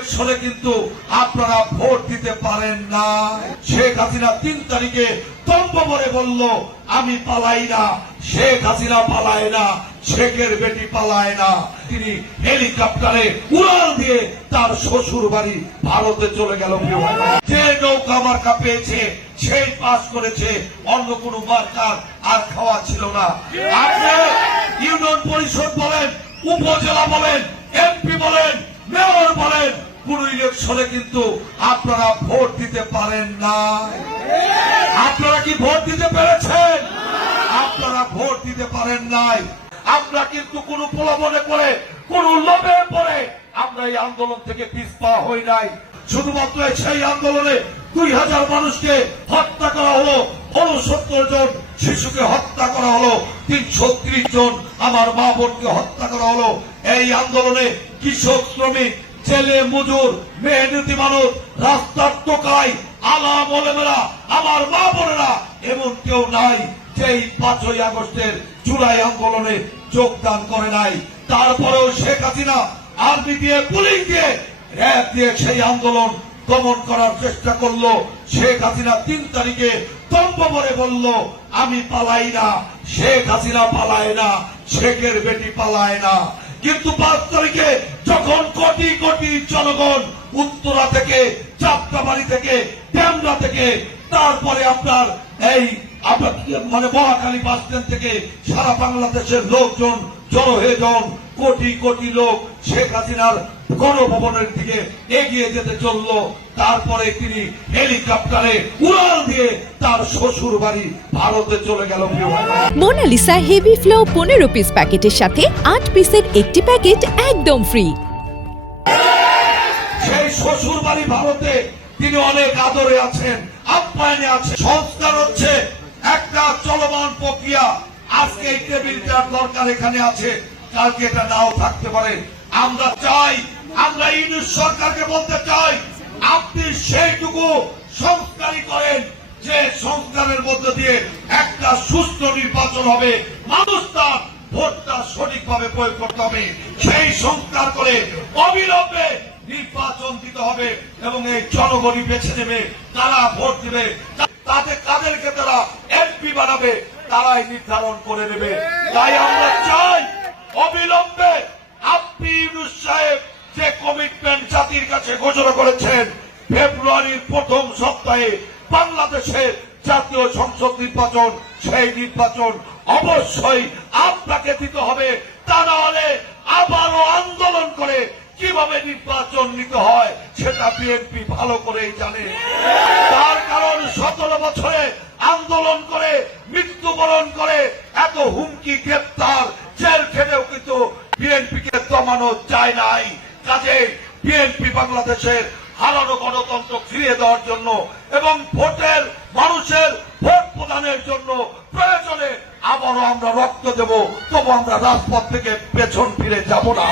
ইলেকশনে কিন্তু আপনারা ভোট দিতে পারেন না। শেখ হাসিনা 3 তারিখে তম্ব ভরে বলল আমি পালাই না। শেখ হাসিনা পালায় না, শেখের বেটি পালায় না। তিনি হেলিকপ্টারে উড়াল দিয়ে তার শ্বশুর বাড়ি ভারতে চলে গেল। যে নৌকা মার্কা পেয়েছে সেই পাস করেছে, অন্য কোন মার্কার আর খাওয়া ছিল না। আপনি ইউনিয়ন পরিষদ বলেন, উপজেলা বলেন, এমপি বলেন, মেয়র বলেন, কোন ইলেকশনে কিন্তু আপনারা ভোট দিতে পারেন না। আপনারা কি ভোট দিতে পেরেছেন? আপনারা ভোট দিতে পারেন নাই। আমরা কিন্তু কোন প্রলোভনে পড়ে, কোন লোভে পড়ে আমরা এই আন্দোলন থেকে পিছপা হই নাই। শুধুমাত্র সেই আন্দোলনে 2000 মানুষকে হত্যা করা হলো, 69 জন শিশুকে হত্যা করা হলো, 330 জন আমার মা বোনকে হত্যা করা হলো। এই আন্দোলনে কৃষক, শ্রমিক, ছেলে মজুর, মেহনতি মানুষ, রাস্তার টোকাই, আলাম ওলেমেরা, আমার মা বোনেরা এমন কেউ নাই যেই 5ই আগস্টের জুলাই আন্দোলনে যোগদান করে নাই। তারপরেও শেখ হাসিনা আর্মি দিয়ে, পুলিশ দিয়ে, র্যাব দিয়ে সেই আন্দোলন দমন করার চেষ্টা করলো। শেখ হাসিনা 3 তারিখে তম্ব ভরে বলল আমি পালাই না। শেখ হাসিনা পালায় না, শেখের বেটি পালায় না। কিন্তু 5 তারিখে যখন কোটি কোটি জনগণ উত্তরা থেকে, চাপটাবাড়ি থেকে, ডেমরা থেকে, তারপরে আপনার এই মানে মহাখালী বাস স্ট্যান্ড থেকে সারা বাংলাদেশের লোকজন জড়ো হয়ে যান, কোটি কোটি লোক শেখ হাসিনার গণভবনের দিকে এগিয়ে যেতে চলল। তারপরে তিনি হেলিকপ্টারে উড়াল দিয়ে তার শ্বশুর বাড়ি ভারতে চলে গেল। মোনালিসা হেভি ফ্লো 15 পিস প্যাকেটের সাথে 8 পিসের একটি প্যাকেট একদম ফ্রি। সেই শ্বশুর বাড়ি ভারতে তিনি অনেক আদরে আছেন, আপ্যায়নে আছেন। সংস্কার হচ্ছে একটা চলমান প্রক্রিয়া। আজকে এই টেবিলটার দরকার এখানে আছে, কালকে এটা নাও থাকতে পারে। আমরা চাই, আমরা ইউনিট সরকারকে বলতে চাই, আপনি সেইটুকু সংস্কারই করেন যে সংস্কারের মধ্য দিয়ে একটা সুষ্ঠু নির্বাচন হবে, মানুষ তার ভোটটা সঠিকভাবে প্রয়োগ করতে হবে। সেই সংস্কার করে অবিলম্বে নির্বাচন দিতে হবে এবং এই জনগণই বেছে নেবে তারা ভোট দিবে, তাদেরকে তারা এমপি বানাবে, তারাই নির্ধারণ করে নেবে। তাই আমরা চাই অবিলম্বে আপনি ইউনূস সাহেব যে কমিটমেন্ট জাতির কাছে ঘোষণা করেছেন, ফেব্রুয়ারির প্রথম সপ্তাহে বাংলাদেশের জাতীয় সংসদ নির্বাচন, সেই নির্বাচন অবশ্যই আপনাকে দিতে হবে। তা না হলে আবারও আন্দোলন করে কিভাবে নির্বাচন নিতে হয় সেটা বিএনপি ভালো করেই জানে। তার কারণ 17 বছরে আন্দোলন করে, মৃত্যুবরণ করে, এত হুমকি, গ্রেপ্তার, জেল খেটেও কিন্তু বিএনপিকে দমানো যায় নাই। কাজে বিএনপি বাংলাদেশের হারানো গণতন্ত্র ফিরিয়ে দেওয়ার জন্য এবং ভোটের, মানুষের ভোট প্রদানের জন্য প্রয়োজনে আবারও আমরা রক্ত দেব, তবু আমরা রাজপথ থেকে পেছন ফিরে যাব না।